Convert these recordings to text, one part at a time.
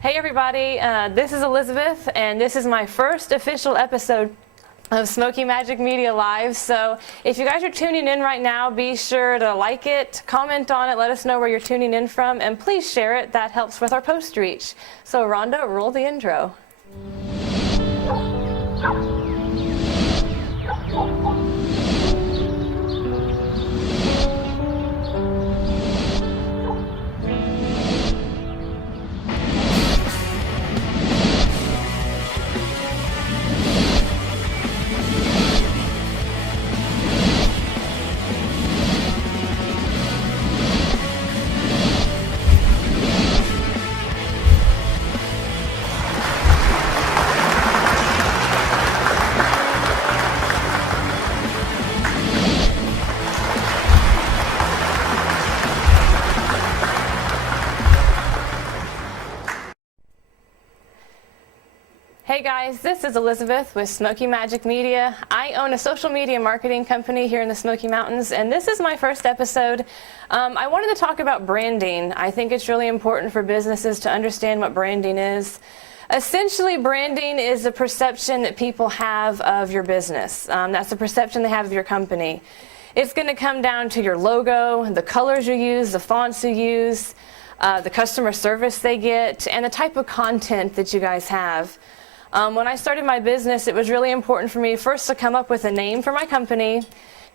Hey everybody, this is Elizabeth, and this is my first official episode of Smoky Magic Media Live. So if you guys are tuning in right now, be sure to like it, comment on it, let us know where you're tuning in from, and please share it. That helps with our post reach. So Rhonda, roll the intro. Hey guys, this is Elizabeth with Smoky Magic Media. I own a social media marketing company here in the Smoky Mountains, and this is my first episode. I wanted to talk about branding. I think it's really important for businesses to understand what branding is. Essentially, branding is the perception that people have of your business. That's the perception they have of your company. It's going to come down to your logo, the colors you use, the fonts you use, the customer service they get, and the type of content that you guys have. When I started my business, it was really important for me first to come up with a name for my company,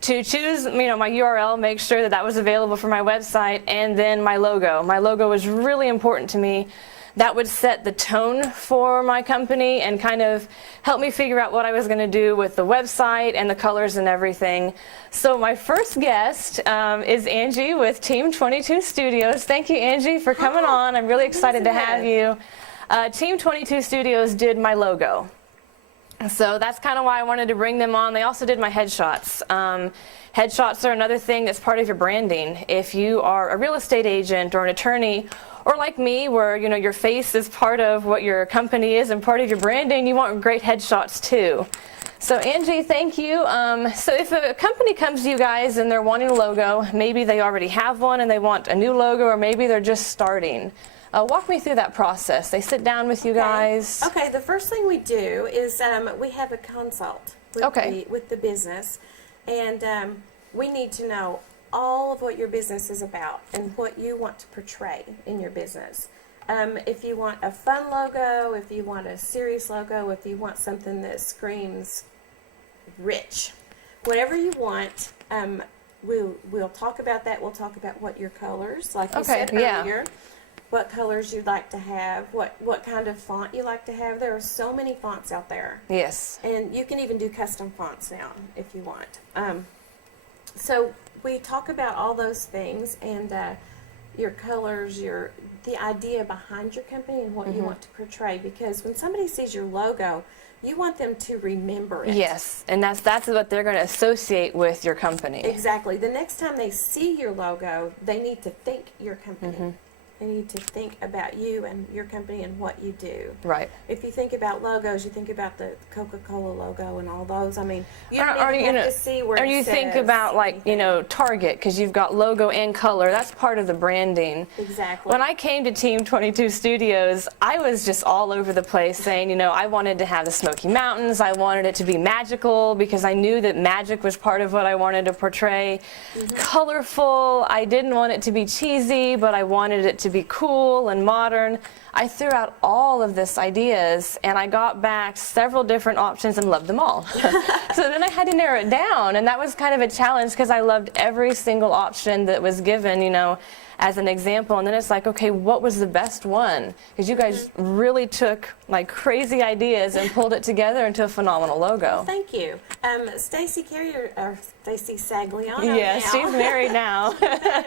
to choose, my URL, make sure that that was available for my website, and then my logo. My logo was really important to me. That would set the tone for my company and kind of help me figure out what I was going to do with the website and the colors and everything. So my first guest is Angie with Team 22 Studios. Thank you, Angie, for coming on. I'm really excited to have you. Team 22 Studios did my logo. So that's kind of why I wanted to bring them on. They also did my headshots. Headshots are another thing that's part of your branding. If you are a real estate agent or an attorney, or like me, where your face is part of what your company is and part of your branding, you want great headshots too. So Angie, thank you. So if a company comes to you guys and they're wanting a logo, maybe they already have one and they want a new logo, or maybe they're just starting. Walk me through that process. They sit down with you guys. Okay, the first thing we do is we have a consult with the business, and we need to know all of what your business is about and what you want to portray in your business. If you want a fun logo, if you want a serious logo, if you want something that screams rich, whatever you want, we'll talk about that. We'll talk about what your colors, like you said earlier. What colors you'd like to have, what kind of font you like to have. There are so many fonts out there. Yes. And you can even do custom fonts now if you want. So we talk about all those things and your colors, the idea behind your company and what you want to portray. Because when somebody sees your logo, you want them to remember it. Yes, and that's what they're going to associate with your company. Exactly. The next time they see your logo, they need to think your company. They need to think about you and your company and what you do. Right. If you think about logos, you think about the Coca-Cola logo and all those. I mean, you don't even have to see where it says. Or you think about, like, Target, because you've got logo and color. That's part of the branding. Exactly. When I came to Team 22 Studios, I was just all over the place saying, I wanted to have the Smoky Mountains. I wanted it to be magical because I knew that magic was part of what I wanted to portray. Colorful. I didn't want it to be cheesy, but I wanted it to be cool and modern. I threw out all of this ideas and I got back several different options and loved them all. So then I had to narrow it down, and that was kind of a challenge because I loved every single option that was given, as an example. And then it's like, okay, what was the best one? Because you guys really took like crazy ideas and pulled it together into a phenomenal logo. Thank you. Stacy Sagliano. Yes, she's married now.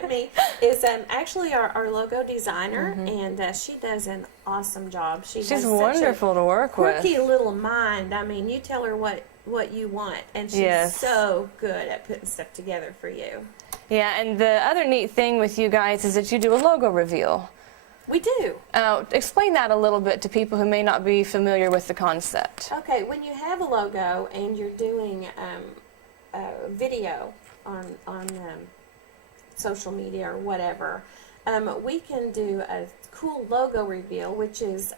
Me is actually our logo designer, and she does an awesome job. She's wonderful to work with. Quirky little mind. I mean, you tell her what you want, and she's so good at putting stuff together for you. Yeah, and the other neat thing with you guys is that you do a logo reveal. We do. Explain that a little bit to people who may not be familiar with the concept. Okay, when you have a logo and you're doing a video on social media or whatever, we can do a cool logo reveal, which is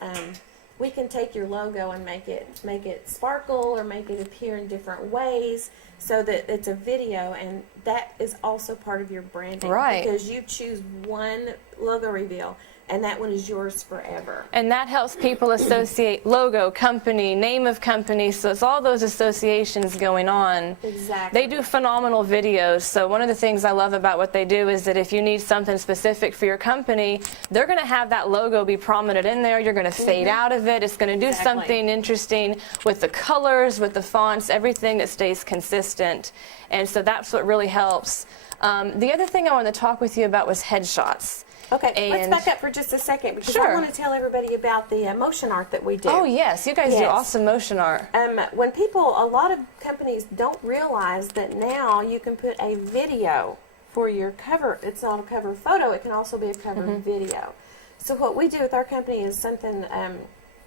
we can take your logo and make it sparkle or make it appear in different ways so that it's a video, and that is also part of your branding. Right. Because you choose one logo reveal, and that one is yours forever. And that helps people associate logo, company, name of company, so it's all those associations going on. Exactly. They do phenomenal videos, so one of the things I love about what they do is that if you need something specific for your company, they're going to have that logo be prominent in there. You're going to fade out of it. It's going to do something interesting with the colors, with the fonts, everything that stays consistent. And so that's what really helps. The other thing I wanted to talk with you about was headshots. Okay, let's back up for just a second because I want to tell everybody about the motion art that we do. Oh yes, you guys do awesome motion art. When a lot of companies don't realize that now you can put a video for your cover. It's not a cover photo, it can also be a cover video. So what we do with our company is something,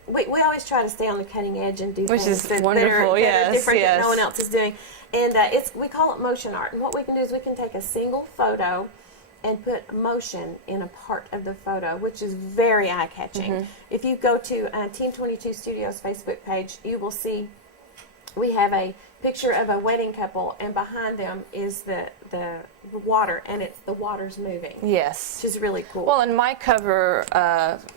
we always try to stay on the cutting edge and do things that are different that no one else is doing. And we call it motion art. And what we can do is we can take a single photo and put motion in a part of the photo, which is very eye-catching. If you go to Team 22 Studios Facebook page, you will see we have a picture of a wedding couple, and behind them is the water, and the water's moving. Yes. Which is really cool. Well, and my cover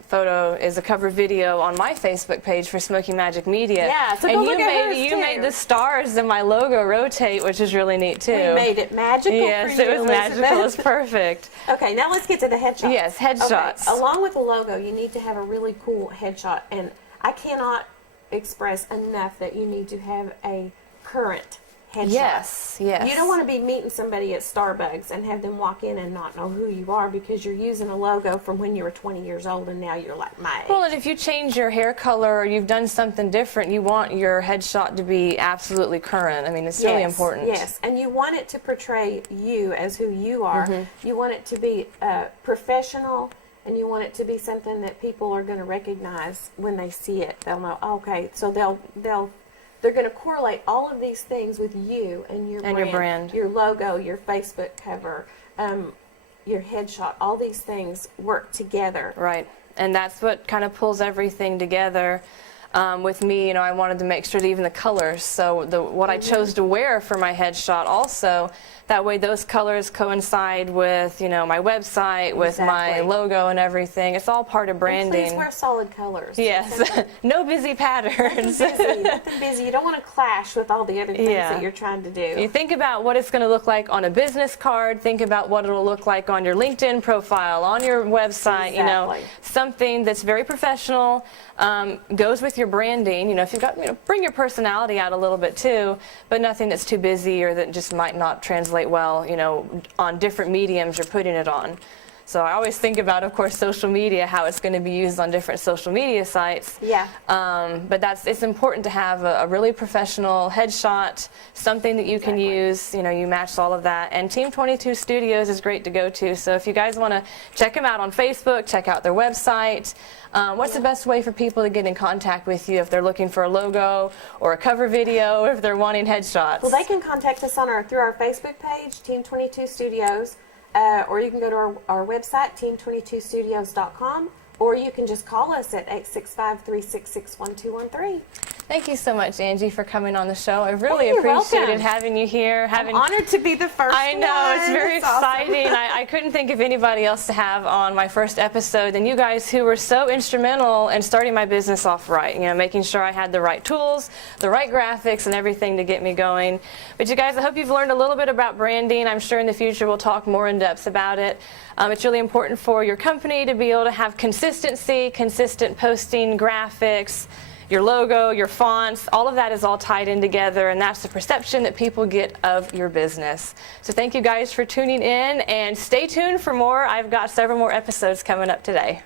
photo is a cover video on my Facebook page for Smoky Magic Media. Yeah, so and go look at hers you made the stars in my logo rotate, which is really neat too. We made it magical yes, for you, it was magical. It was perfect. Okay, now let's get to the headshots. Yes, headshots. Okay. Along with the logo, you need to have a really cool headshot, and I cannot express enough that you need to have a current headshot. Yes, yes. You don't want to be meeting somebody at Starbucks and have them walk in and not know who you are because you're using a logo from when you were 20 years old and now you're like my age. Well, and if you change your hair color or you've done something different, you want your headshot to be absolutely current. I mean, it's really important. Yes, and you want it to portray you as who you are. You want it to be professional, and you want it to be something that people are going to recognize when they see it. They'll know, okay, so they're going to correlate all of these things with you and your brand, your logo, your Facebook cover, your headshot. All these things work together. Right, and that's what kind of pulls everything together. With me, I wanted to make sure that even the colors, so what I chose to wear for my headshot also, that way those colors coincide with, my website, with my logo and everything. It's all part of branding. And please wear solid colors. Yes, no busy patterns. Nothing busy. You don't want to clash with all the other things that you're trying to do. You think about what it's going to look like on a business card, think about what it'll look like on your LinkedIn profile, on your website, something that's very professional, goes with your branding. If you've got, bring your personality out a little bit too, but nothing that's too busy or that just might not translate well, on different mediums you're putting it on. So I always think about, of course, social media, how it's going to be used on different social media sites. Yeah. But it's important to have a really professional headshot, something that you can use. You match all of that. And Team 22 Studios is great to go to. So if you guys want to check them out on Facebook, check out their website. What's the best way for people to get in contact with you if they're looking for a logo or a cover video, or if they're wanting headshots? Well, they can contact us through our Facebook page, Team 22 Studios, or you can go to our website, team22studios.com, or you can just call us at 865-366-1213. Thank you so much, Angie, for coming on the show. I really appreciated having you here. I'm honored to be the first I know, one. It's very exciting. Awesome. I couldn't think of anybody else to have on my first episode than you guys, who were so instrumental in starting my business off right, making sure I had the right tools, the right graphics, and everything to get me going. But you guys, I hope you've learned a little bit about branding. I'm sure in the future we'll talk more in depth about it. It's really important for your company to be able to have consistency, consistent posting, graphics, your logo, your fonts, all of that is all tied in together, and that's the perception that people get of your business. So thank you guys for tuning in, and stay tuned for more. I've got several more episodes coming up today.